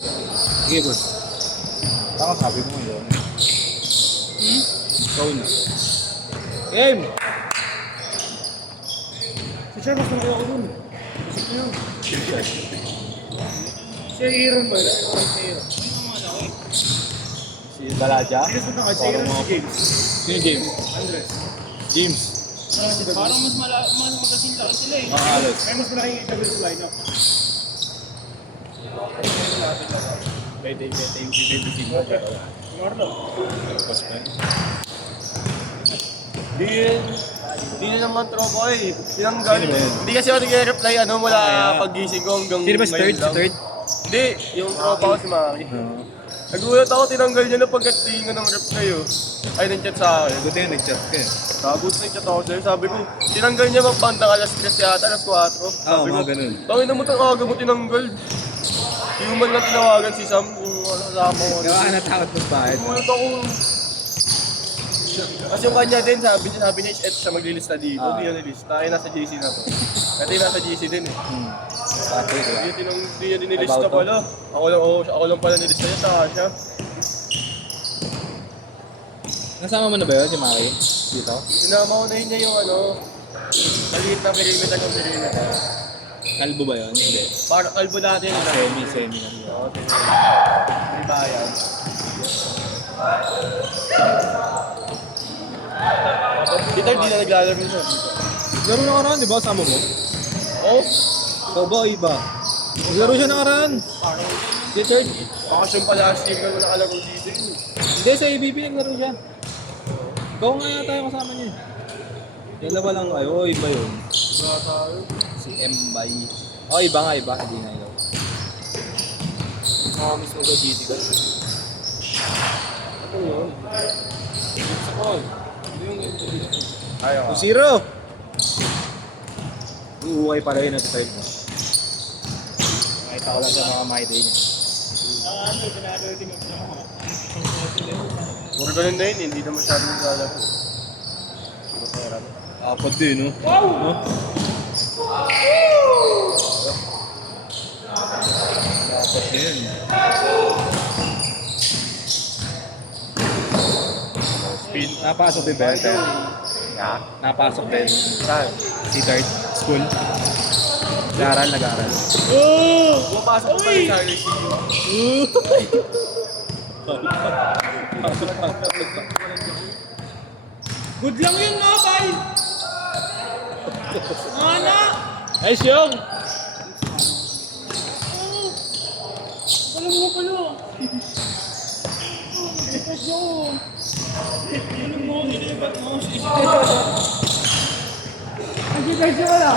Sige, boss. Tama sabi mo yun. Ikaw na. Game! Si Char, mas nang ako dun. Isip niyo. Si Aaron ba? Si Dalaja? Sino sa taka? Si Aaron si James. Sino James? Andres. James. Parang mas magasin laki sila eh. Alex. Ay, mas malaki yung double line-up. Pwede yung si Baby Sigma. Marlo. Tapos pa. Di na naman tropa eh. Tinanggal. Sino ba yun? Hindi kasi ako nag-reply mula paggising ko hanggang Sino ba si third? ngayon lang. Si third? Hindi, yung tropa ko si Maki. Nagulat ako, tinanggal niya na pagkatingin ko ng reply oh. Ay, nag-chat sa akin. Buti nga nag-chat ka eh. Tapos nag-chat ako sa'yo, sabi ko, tinanggal niya magbandang alas 3 yata, alas 4. Oo, mga ganun. Tangin na mo itong aga mo tinanggal. Human lang tinawagan si Sam, yung kasama ko. Gawa ka natakot mo ba? Nagulat ako. Kasi yung kanya din, sabi niya, siya maglilista dito, hindi niya nilista. Ay, nasa JC na to. Kasi nasa JC din eh. Pati, diba? Hindi niya din nilista About pala. Ako lang pala nilista niya, saka siya. Nasama mo na ba yun, si Maki? Dito? Sinama ko na yun niya yung maliit na perimeter ng perimeter. Kalbo ba yun? Hindi. Para kalbo natin. Semi lang yun. Oo, hindi ba yan? Dito, hindi na naglalaro siya. Laro na karaan, di ba? Sama mo? Oo? Ikaw ba o iba? Laro siya nakaraan. Si third. Baka siyang pala last year ka mo nakalaro dito yun. Hindi, sa ABP naglaro siya. Ikaw nga yata yung kasama niya. Dalawa lang kayo. O, iba yun. Wala tayo. Si Mbay. O, iba nga, iba. Hindi na yun. Mga mismo ko GT ka. Ito yun. Sa call. Ayaw ka. 2-0! Uuway pala yun at time mo. Nakita ko lang sa mga my day niya. Puro ganun na yun, hindi na masyadong naglalaro. Apat din, no? Wow! No? Apat din. Speed. Napasok din ba yun? Ha? Napasok din. Saan? Si third school. Nag-aaral. Pumapasok pa rin sa RCU. Good lang yun no, bay! Ana! Ay, siyong! Alam mo pala. Ipag mo. Alam mo, nilipat mo. Hindi kayo siya wala.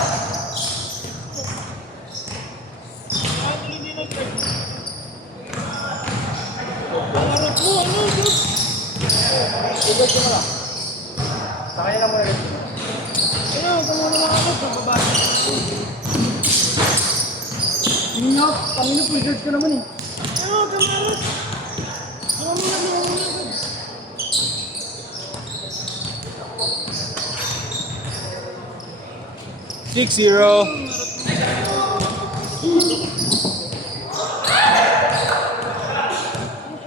Pangarap mo, ano? Ikaw siya wala. Sa kanya lang muna rin. Ano, kung ano mga ako, pababa. Hindi nga, kanina full guard ka naman eh. Ano, kamarot? Ano mo na, ano mo na. 6-0.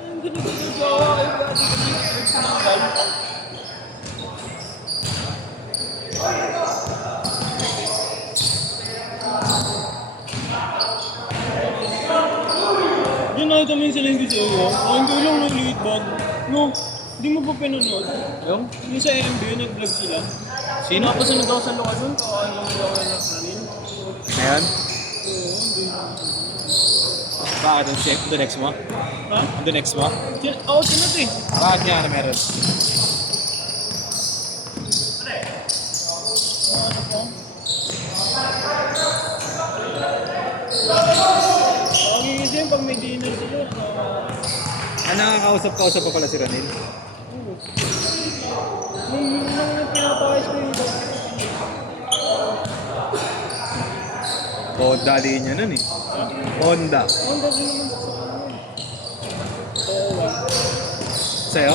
Ang ginagawa, ay ba, di ka nagsinanggal. Yun nakita mo yung sila hindi sa iyo. Ang gulong ng liit bag. No, hindi mo pa pinanood. Yung? Yung sa MB, nag-vlog sila. Sino? Napasunod ako sa lokasyon, kawain lang nila ako ng kanin. Ayan. Oo, hindi. Bakit yung check? The next mo? Ha? The next mo? Oo, sinat eh. Bakit niya na meron? Pagigising pag may dinner sila. Nakakausap-kausap pa pala si Ranil. Nung pinapakis ko yung Honda din niya nun eh. Honda. ang dali naman sa amin. Oo, Sa'yo?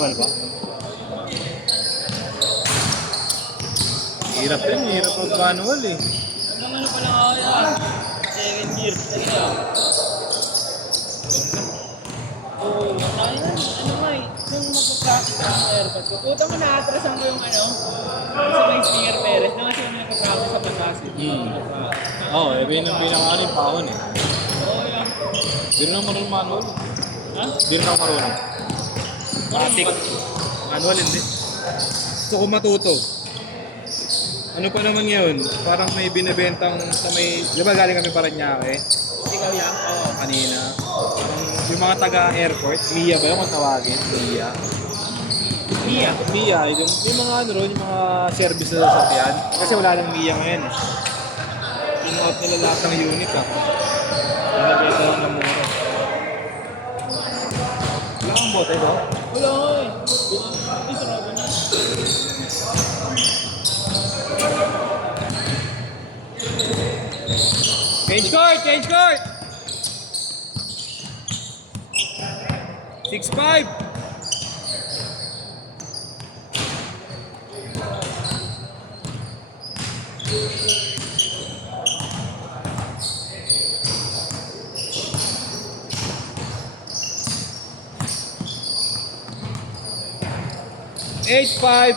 Manual ba? Hirap din, hirap pag manual eh. Hanggang ano pa lang ako yan? Second year. Sige na. Oo, tayo na. Ano nga eh. Nung magpa-practice ako ng airpod ko. Puta mo na-atrasan ko yung ano. Sa may Stinger Perez. Na kasi kami nagpa-practice sa Patasin. Oo, yung pinaka-ano yung pahon eh. Oo yan. Di rin ako marunong manual. Ha? Di rin ako marunong. Matik. Manual hindi. Gusto ko matuto. Ano pa naman ngayon? Parang may binibentang sa may... Di ba galing kami Paranaque? Ikaw yan? Oo. Kanina. Yung mga taga-airport, Mia ba yung kung tawagin? Mia. Mia. Mia, yung mga ano ron, yung mga service na sasakyan. Kasi wala nang Mia ngayon. Pinuot nila lahat ng unit ah. Pinabenta lang ng mura. Wala kang bote ba? Wala ko eh. Ito sarado na. Change court! Change court! 6-5! Eight, 5.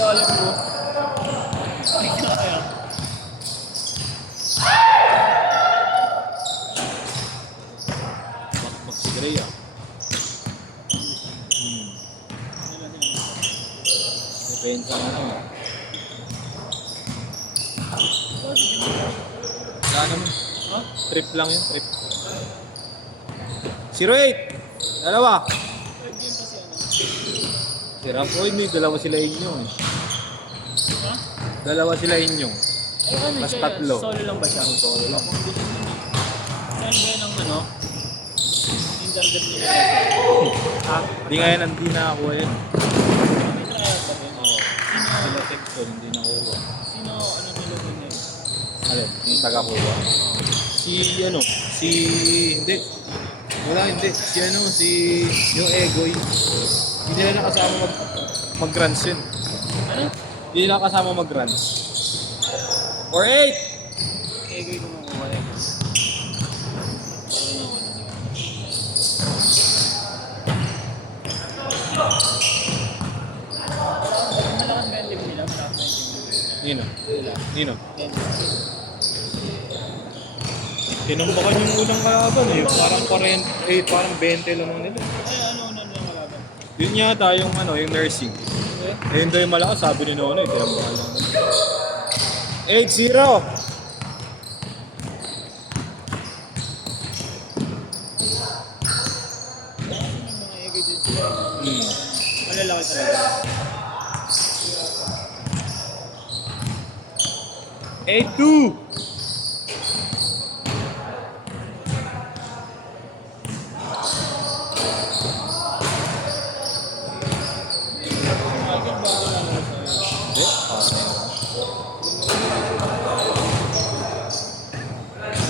Ilalim mo. Ay, kaya. Bakbak si Gray ah. Depensa nga naman. Wala naman. Ha? Trip lang yun, trip. 0-8! Dalawa! Third game pa si ano. Si Rapoy, may dalawa sila inyong eh. Ha? Dalawa sila inyong. Ay, ano Mas siya? tatlo. Solo lang ba siya? Solo lang. Saan ba yun ang ano? Internet nila. Ha? Hindi nga yan, hindi nakakuha yan. May trial pa rin. Oo. Sila Texon, hindi nakuha. Sino ano nilugan niya? Alin, yung taga-kuha. Hindi. Wala, hindi. Yung Egoy. Hindi nila nakasama mag-runs yun. Ano? Hindi nila kasama mag-runs. 4-8! Egoy kumukuha yan. Malakas ba yung team nila? Malakas ba yung team nila? Nino? Tinumbakan yung unang kalaban eh. Parang 20 lang nila. Ay, ano lang kalaban? Yun yata yung nursing. Ayun daw yung malakas, sabi ni Nono eh. Tinumbakan lang nila. 8-0! Yung mga Egoy din sila. Malalaki talaga. 8-2! Michael bago lang ako sa'yo. Hindi, pasay.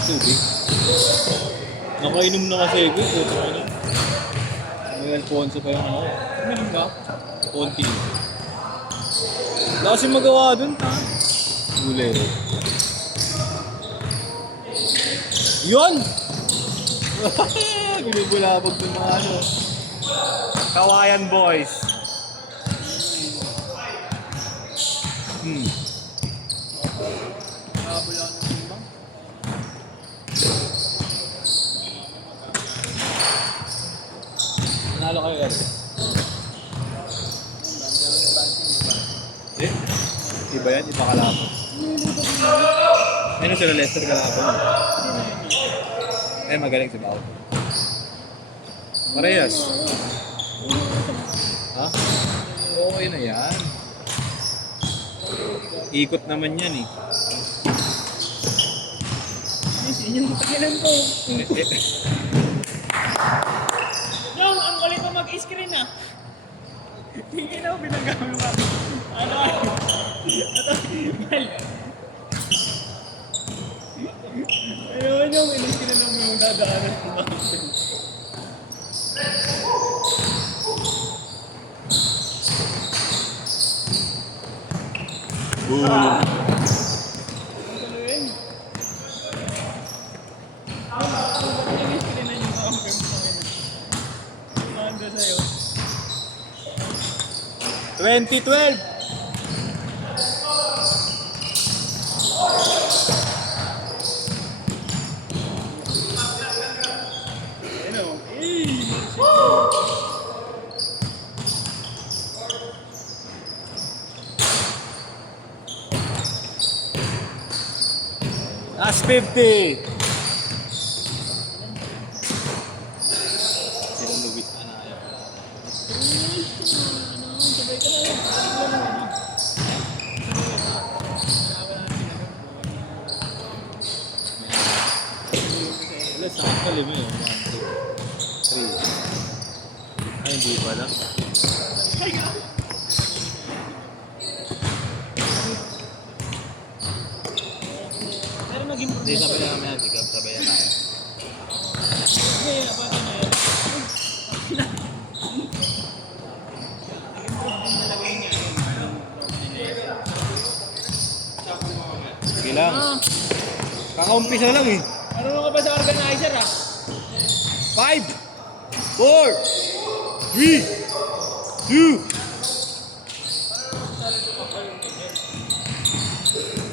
Tubig. Nakainom na kasi ako, puto ka na. May Alfonso pa yung ano. Meron ba? Konti. Wala kasi magawa dun, ta. Gulay. Yun! Binubulabog ng mga ano. Kawayan boys. Nakabula ako ng timbang. Nanalo kayo yan. Eh? Iba yan, iba kalaban. Ayun sila Lester kalaban. Eh, magaling si Bao. Parehas. Ha? Okay na yan. Ikot naman yan eh. Yung tagilan ko. Eh, Yung, ang kulit mo mag-screen ah. Tingin ako binagamit mo. Ano? Ito, mal. Ayun yung in-screen mo yung dadaanan ko. Boom! Ano yun? Bakit in-screen na yung mga firms na yun? Manda sa'yo. 2012! Ano? Eh! Last 50! Sila Luis na ayaw. Sabay ka na. Wala sa akal eh, 1, 2, 3. Ay, hindi pala. Pero maging Hindi, sabay na kami yan. Sigab, sabay na tayo. okay, apa na yan? Sige lang. Kakaumpisa lang eh. Marunong ka ba sa organizer ah? 5, 4, 3, 2.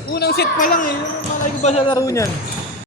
Unang set pa lang eh. Malay ko ba sa laro niyan?